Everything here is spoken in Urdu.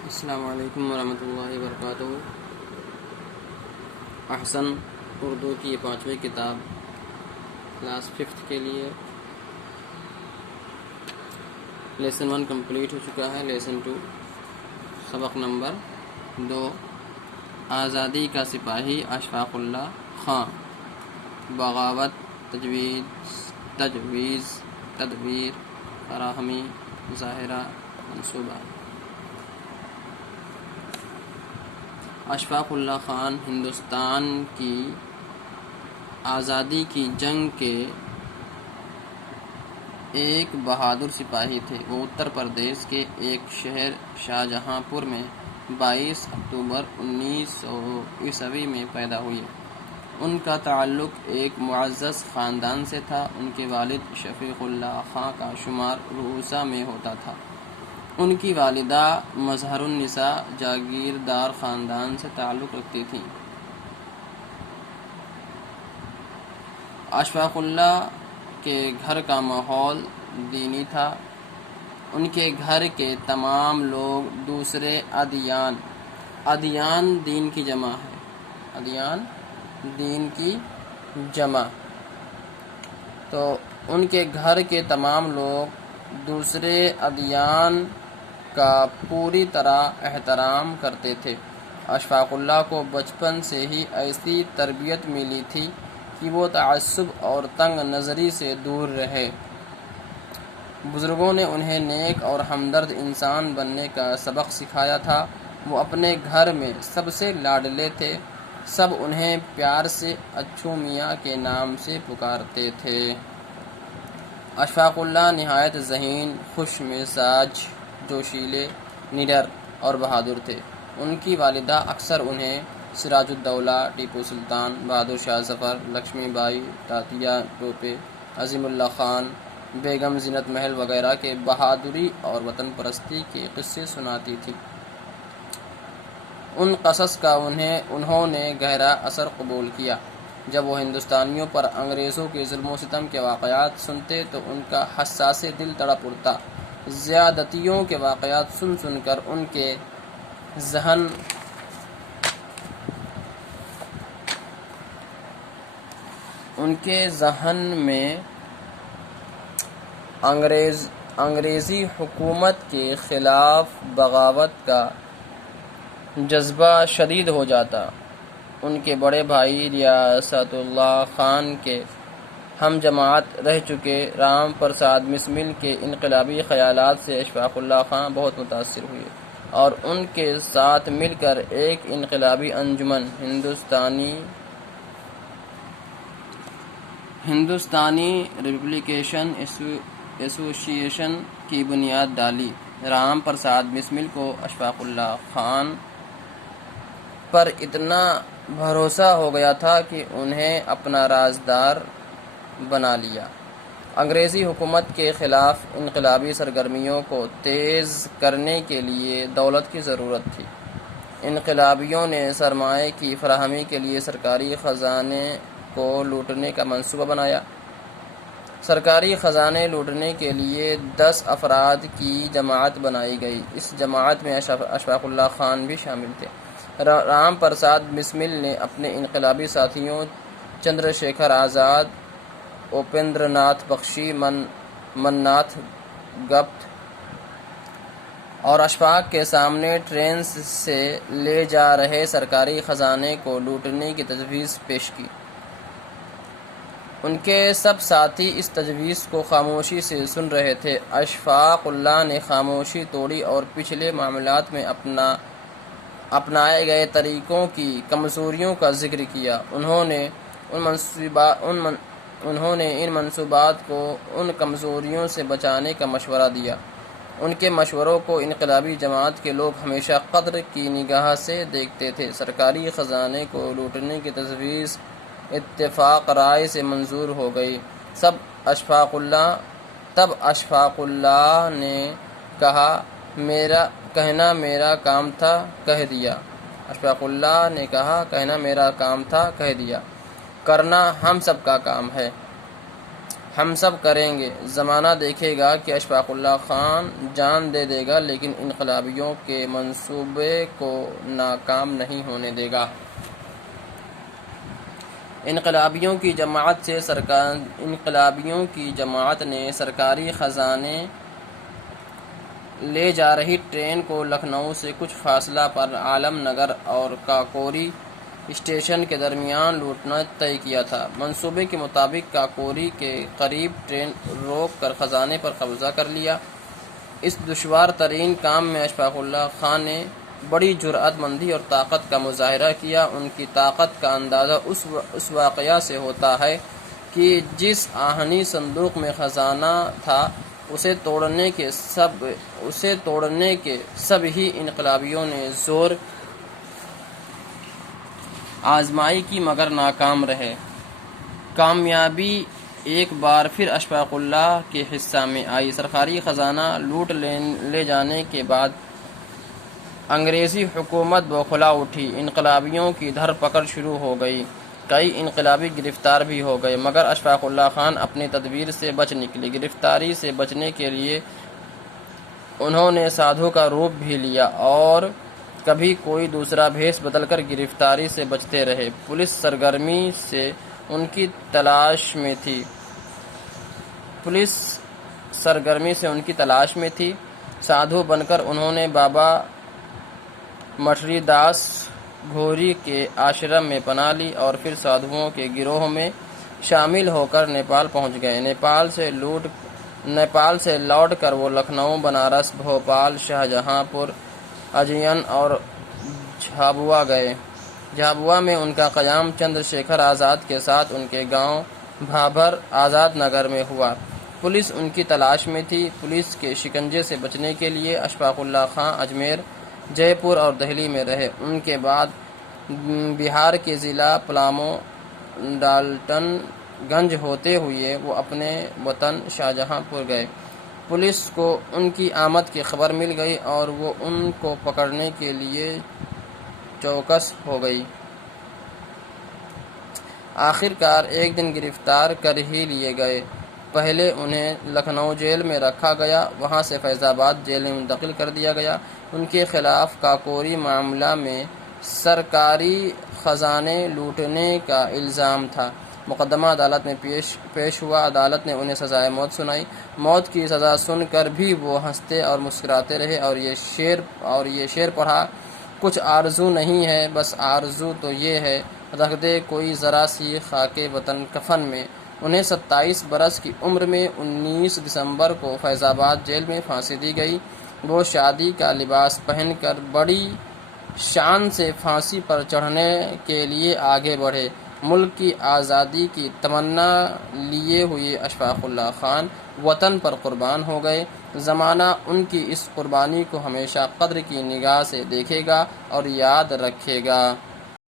السلام علیکم ورحمۃ اللہ وبرکاتہ۔ احسن اردو کی 5ویں کتاب کلاس 5 کے لیے لیسن 1 کمپلیٹ ہو چکا ہے۔ لیسن 2 سبق نمبر 2 آزادی کا سپاہی اشفاق اللہ خان، بغاوت، تجویز، تدبیر، فراہمی، ظاہرہ، منصوبہ۔ اشفاق اللہ خان ہندوستان کی آزادی کی جنگ کے ایک بہادر سپاہی تھے۔ وہ اتر پردیش کے ایک شہر شاہجہاں پور میں 22 اکتوبر 1900 میں پیدا ہوئے۔ ان کا تعلق ایک معزز خاندان سے تھا۔ ان کے والد شفیق اللہ خان کا شمار رؤسا میں ہوتا تھا۔ ان کی والدہ مظہر النساء جاگیردار خاندان سے تعلق رکھتی تھیں۔ اشفاق اللہ کے گھر کا ماحول دینی تھا۔ ان کے گھر کے تمام لوگ دوسرے ادیان دین کی جمع ہے، ادیان دین کی جمع، تو ان کے گھر کے تمام لوگ دوسرے ادیان کا پوری طرح احترام کرتے تھے۔ اشفاق اللہ کو بچپن سے ہی ایسی تربیت ملی تھی کہ وہ تعصب اور تنگ نظری سے دور رہے۔ بزرگوں نے انہیں نیک اور ہمدرد انسان بننے کا سبق سکھایا تھا۔ وہ اپنے گھر میں سب سے لاڈلے تھے۔ سب انہیں پیار سے اچھو میاں کے نام سے پکارتے تھے۔ اشفاق اللہ نہایت ذہین، خوش مزاج، جوشیلے، نڈر اور بہادر تھے۔ ان کی والدہ اکثر انہیں سراج الدولہ، ٹیپو سلطان، بہادر شاہ ظفر، لکشمی بائی، تاتیا ٹوپے، عظیم اللہ خان، بیگم زینت محل وغیرہ کے بہادری اور وطن پرستی کے قصے سناتی تھیں۔ ان قصص کا انہوں نے گہرا اثر قبول کیا۔ جب وہ ہندوستانیوں پر انگریزوں کے ظلم و ستم کے واقعات سنتے تو ان کا حساس دل تڑپ اٹھتا۔ زیادتیوں کے واقعات سن کر ان کے ذہن میں انگریزی حکومت کے خلاف بغاوت کا جذبہ شدید ہو جاتا۔ ان کے بڑے بھائی ریاست اللہ خان کے ہم جماعت رہ چکے رام پرساد بسمل کے انقلابی خیالات سے اشفاق اللہ خان بہت متاثر ہوئے اور ان کے ساتھ مل کر ایک انقلابی انجمن ہندوستانی ریپبلیکن ایسوسی ایشن کی بنیاد ڈالی۔ رام پرساد بسمل کو اشفاق اللہ خان پر اتنا بھروسہ ہو گیا تھا کہ انہیں اپنا رازدار بنا لیا۔ انگریزی حکومت کے خلاف انقلابی سرگرمیوں کو تیز کرنے کے لیے دولت کی ضرورت تھی۔ انقلابیوں نے سرمایہ کی فراہمی کے لیے سرکاری خزانے کو لوٹنے کا منصوبہ بنایا۔ سرکاری خزانے لوٹنے کے لیے 10 افراد کی جماعت بنائی گئی۔ اس جماعت میں اشفاق اللہ خان بھی شامل تھے۔ رام پرساد بسمل نے اپنے انقلابی ساتھیوں چندر شیکھر آزاد، اپیندر ناتھ بخشی، منناتھ گپت اور اشفاق کے سامنے ٹرین سے لے جا رہے سرکاری خزانے کو لوٹنے کی تجویز پیش کی۔ ان کے سب ساتھی اس تجویز کو خاموشی سے سن رہے تھے۔ اشفاق اللہ نے خاموشی توڑی اور پچھلے معاملات میں اپنائے گئے طریقوں کی کمزوریوں کا ذکر کیا۔ انہوں نے ان منصوبات کو ان کمزوریوں سے بچانے کا مشورہ دیا۔ ان کے مشوروں کو انقلابی جماعت کے لوگ ہمیشہ قدر کی نگاہ سے دیکھتے تھے۔ سرکاری خزانے کو لوٹنے کی تجویز اتفاق رائے سے منظور ہو گئی۔ تب اشفاق اللہ نے کہنا میرا کام تھا، کہہ دیا۔ اشفاق اللہ نے کہا کہنا میرا کام تھا، کہہ دیا، کرنا ہم سب کا کام ہے۔ ہم سب کریں گے۔ زمانہ دیکھے گا کہ اشفاق اللہ خان جان دے دے گا لیکن انقلابیوں کے منصوبے کو ناکام نہیں ہونے دے گا۔ انقلابیوں کی جماعت نے سرکاری خزانے لے جا رہی ٹرین کو لکھنؤ سے کچھ فاصلہ پر عالم نگر اور کاکوری اسٹیشن کے درمیان لوٹنا طے کیا تھا۔ منصوبے کے مطابق کاکوری کے قریب ٹرین روک کر خزانے پر قبضہ کر لیا۔ اس دشوار ترین کام میں اشفاق اللہ خان نے بڑی جرأت مندی اور طاقت کا مظاہرہ کیا۔ ان کی طاقت کا اندازہ اس واقعہ سے ہوتا ہے کہ جس آہنی صندوق میں خزانہ تھا اسے توڑنے کے سب ہی انقلابیوں نے زور آزمائی کی مگر ناکام رہے۔ کامیابی ایک بار پھر اشفاق اللہ کے حصہ میں آئی۔ سرکاری خزانہ لوٹ لے جانے کے بعد انگریزی حکومت بوکھلا اٹھی۔ انقلابیوں کی دھر پکڑ شروع ہو گئی۔ کئی انقلابی گرفتار بھی ہو گئے مگر اشفاق اللہ خان اپنی تدبیر سے بچ نکلے۔ گرفتاری سے بچنے کے لیے انہوں نے سادھو کا روپ بھی لیا اور کبھی کوئی دوسرا بھیس بدل کر گرفتاری سے بچتے رہے۔ پولیس سرگرمی سے ان کی تلاش میں تھی۔ سادھو بن کر انہوں نے بابا مٹری داس گھوری کے آشرم میں پناہ لی اور پھر سادھوؤں کے گروہ میں شامل ہو کر نیپال پہنچ گئے۔ نیپال سے لوٹ کر وہ لکھنؤ، بنارس، بھوپال، شاہجہاں پور، اجین اور جھابوا گئے۔ جھابوا میں ان کا قیام چندر شیکھر آزاد کے ساتھ ان کے گاؤں بھابر آزاد نگر میں ہوا۔ پولیس ان کی تلاش میں تھی۔ پولیس کے شکنجے سے بچنے کے لیے اشفاق اللہ خان اجمیر، جے پور اور دہلی میں رہے۔ ان کے بعد بہار کے ضلع پلامو، ڈالٹن گنج ہوتے ہوئے وہ اپنے وطن شاہجہاں پور گئے۔ پولیس کو ان کی آمد کی خبر مل گئی اور وہ ان کو پکڑنے کے لیے چوکس ہو گئی۔ آخرکار ایک دن گرفتار کر ہی لیے گئے۔ پہلے انہیں لکھنؤ جیل میں رکھا گیا، وہاں سے فیض آباد جیل میں منتقل کر دیا گیا۔ ان کے خلاف کاکوری معاملہ میں سرکاری خزانے لوٹنے کا الزام تھا۔ مقدمہ عدالت میں پیش ہوا۔ عدالت نے انہیں سزائے موت سنائی۔ موت کی سزا سن کر بھی وہ ہنستے اور مسکراتے رہے اور یہ شعر پڑھا: کچھ آرزو نہیں ہے بس آرزو تو یہ ہے، رکھ دے کوئی ذرا سی خاک وطن کفن میں۔ انہیں 27 برس کی عمر میں 19 دسمبر کو فیض آباد جیل میں پھانسی دی گئی۔ وہ شادی کا لباس پہن کر بڑی شان سے پھانسی پر چڑھنے کے لیے آگے بڑھے۔ ملک کی آزادی کی تمنا لیے ہوئے اشفاق اللہ خان وطن پر قربان ہو گئے۔ زمانہ ان کی اس قربانی کو ہمیشہ قدر کی نگاہ سے دیکھے گا اور یاد رکھے گا۔